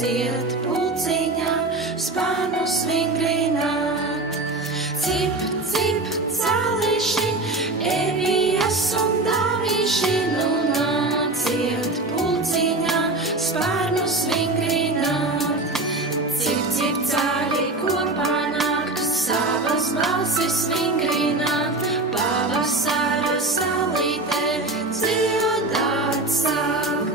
ciet pulciņā, spārnus vingrināt. Cip, cip, cālīši, Evijas un Dāvīši, nu nāciet pulciņā, spārnus vingrināt. Cip, cip, cāļi kopā nākt, savas balsis vingrināt, pavasara saulītē dziedāt sāk.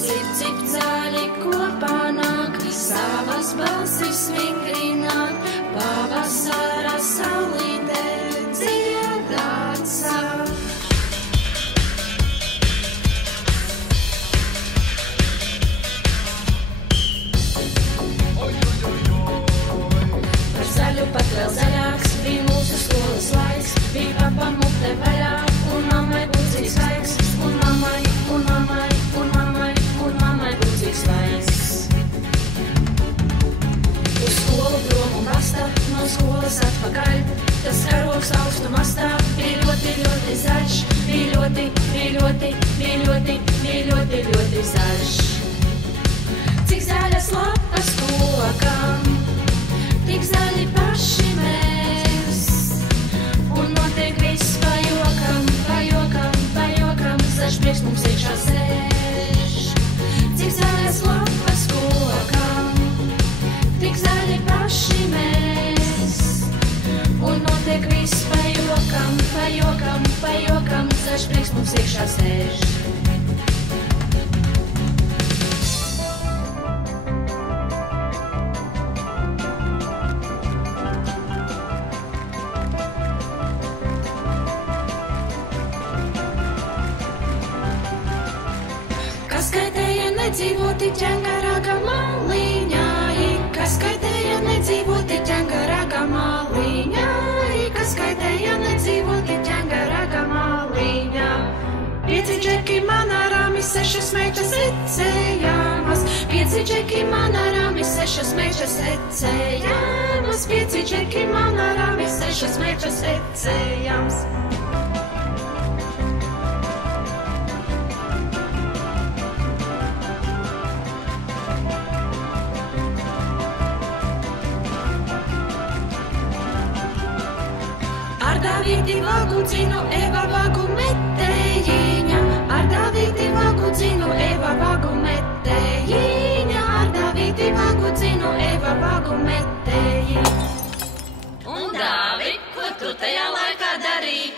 Cip, cip, cāļi kopā nākt, savas balsis vingrināt, pavasara saulītē dziedāt sāk. Par zaļu pat vēl zaļāks bija mūsu skolas laiks, bija papa mute vaļā un mammai būdzīgs laiks, un mammai, un mammai, un mammai, un mammai būdzīgs laiks. Uz skolu prom un basta, no skolas atpakaļ, tas karogs augstu mastā bija ļoti, ļoti zaļš, bija ļoti, bija ļoti, bija ļoti, bija ļoti, ļoti zaļš. Cik zaļas lapas kokam, tik zaļi paši mēs, un notiek viss pa jokam, pa jokam, pa jokam, zaļš prieks mums iekšā sēž. Cik zaļas lapas kokam, tik zaļi paši mēs, un notiek viss pa jokam, pa jokam, pa jokam, zaļš prieks mums iekšā sēž. Kas kaitēja nedzīvoti ķengaraga maliņā, kas kaitēja nedzīvoti ķengaraga maliņā, kas kaitēja nedzīvoti ķengaraga maliņā. 5 džeki manā rāmi, 6 meitas ecējamas, 5 džeki manā rāmi, 6 meitas ecējamas, 5 džeki manā rāmi, 6 meitas ecējamas. Ar Davīdi vagu dzinu, Eva vagu metējiņa, ar Davīdi vagu dzinu, Eva vagu metējiņa, ar Davīdi vagu dzinu, Eva vagu metējiņa. Un Dāvi, ko tu tajā laikā darīji?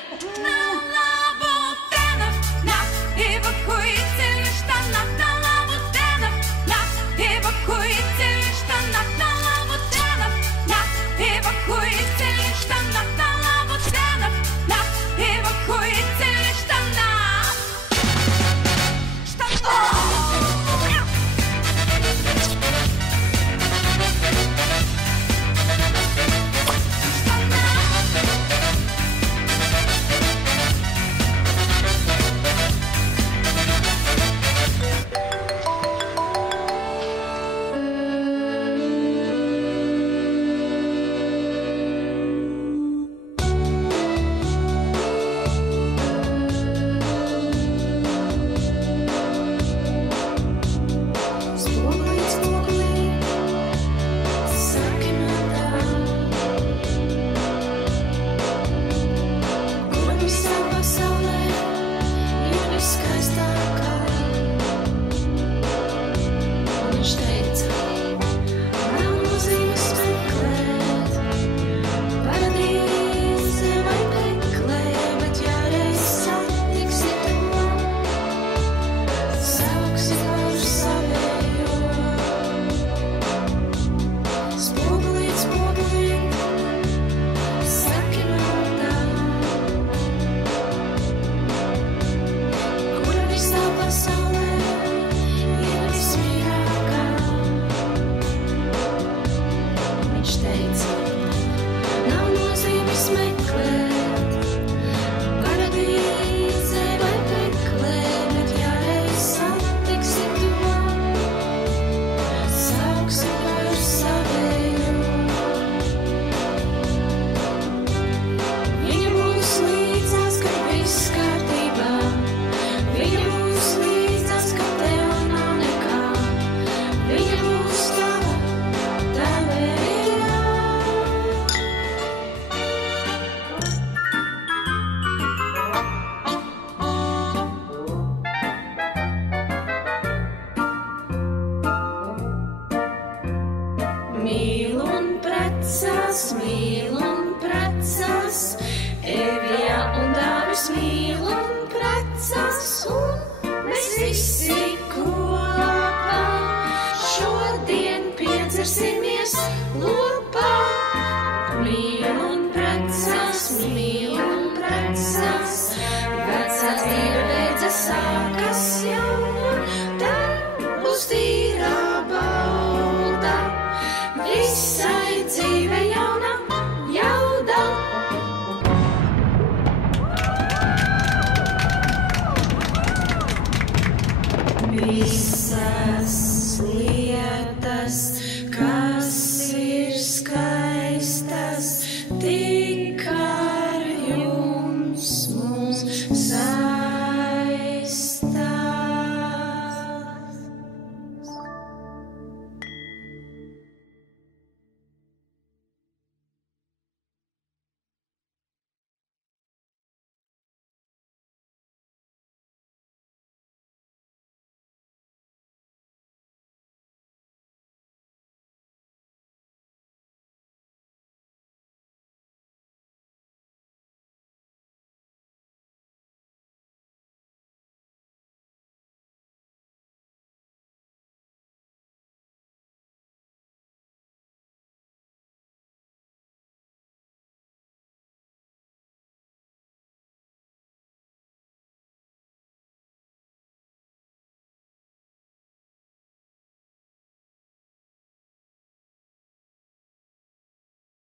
priecas, un mēs visi kopā šodien piedzersimies lopā. Mīl un priecas, vecā dzīve beidzas, sākas jauna, tad būs tīrā bauda, visai dzīve jauna jauda. Visas lietas, kas ir skaistas, tik ar jums mums sākas.